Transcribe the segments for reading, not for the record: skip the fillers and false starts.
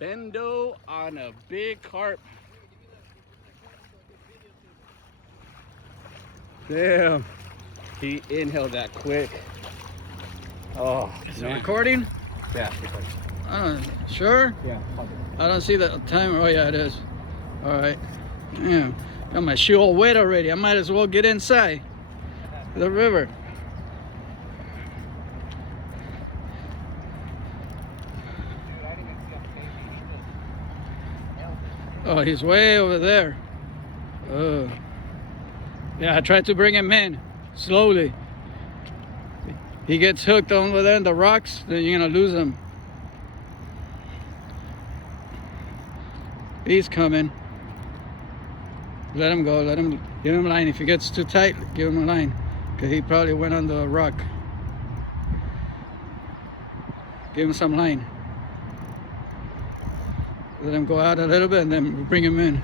Bendo on a big carp. Damn. He inhaled that quick. Oh, Is it man. recording? Yeah. Sure? Yeah. I don't see the timer. Oh, yeah, it is. All right. Yeah. Got my shoe all wet already. I might as well get inside the river. Oh, he's way over there. Oh. Yeah, I tried to bring him in slowly. He gets hooked over there in the rocks, then you're gonna lose him. He's coming. Let him go. Give him a line. If he gets too tight, give him a line, because he probably went on the rock. Give him some line. Let him go out a little bit and then bring him in.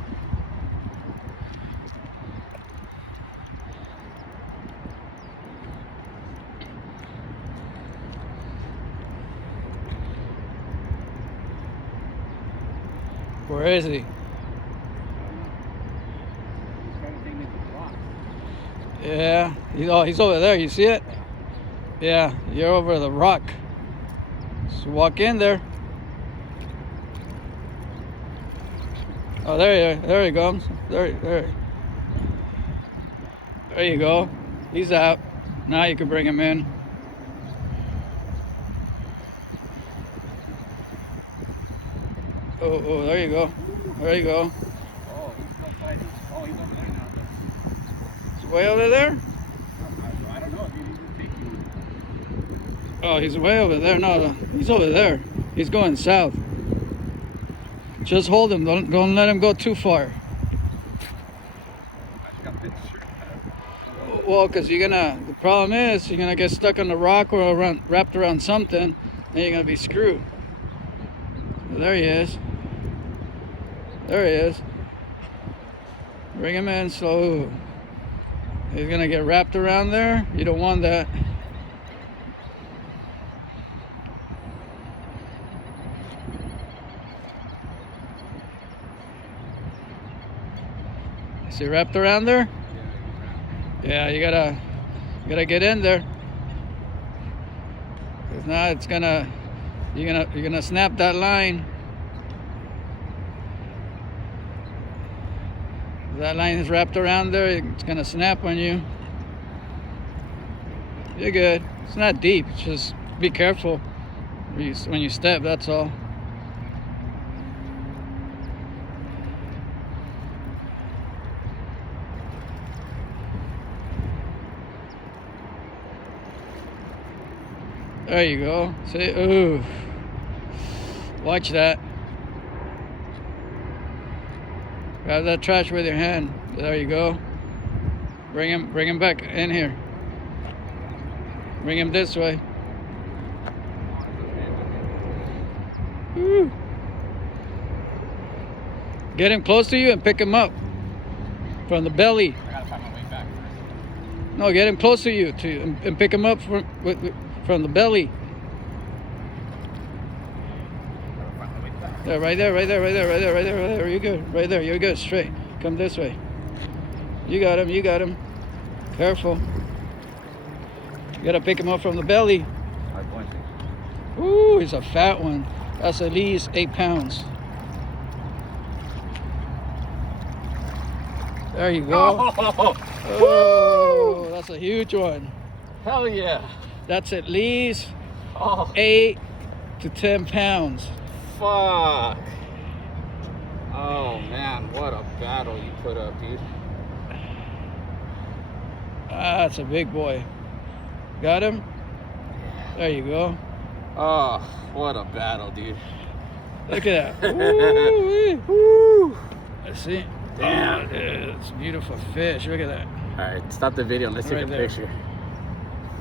Where is he? Yeah, he's over there. You see it? Yeah, you're over the rock. Just walk in there. Oh, there he comes. There you go. He's out. Now you can bring him in. Oh, there you go. There you go. Oh, he's over there now. He's way over there? I don't know. Oh, he's way over there. No, he's over there. He's going south. Just hold him. Don't let him go too far. Well, because the problem is you're gonna get stuck on the rock or wrapped around something, then you're gonna be screwed. There he is. There he is. Bring him in slow. He's gonna get wrapped around there. You don't want that. Is he wrapped around there? Yeah, you gotta get in there. If not, you're gonna snap that line. If that line is wrapped around there, it's gonna snap on you. You're good. It's not deep. It's just be careful when you step. That's all. There you go. See? Ooh. Watch that. Grab that trash with your hand. There you go. Bring him back in here. Bring him this way. Woo. Get him close to you and pick him up from the belly. I gotta find my way back first. No, get him close to you and pick him up from the belly. Yeah, right there. You're good. Right there, you're good. Straight. Come this way. You got him. Careful. You gotta pick him up from the belly. Ooh, he's a fat one. That's at least 8 pounds. There you go. Oh, that's a huge one. Hell yeah. That's at least Oh, 8 to 10 pounds. fuck. Oh, man. What a battle you put up, dude. That's a big boy. Got him? There you go. Oh, what a battle, dude. Look at that. Woo-wee. Woo. Let's see. Damn. Oh, dude, it's a beautiful fish. Look at that. All right, stop the video. Let's take Right a there. picture.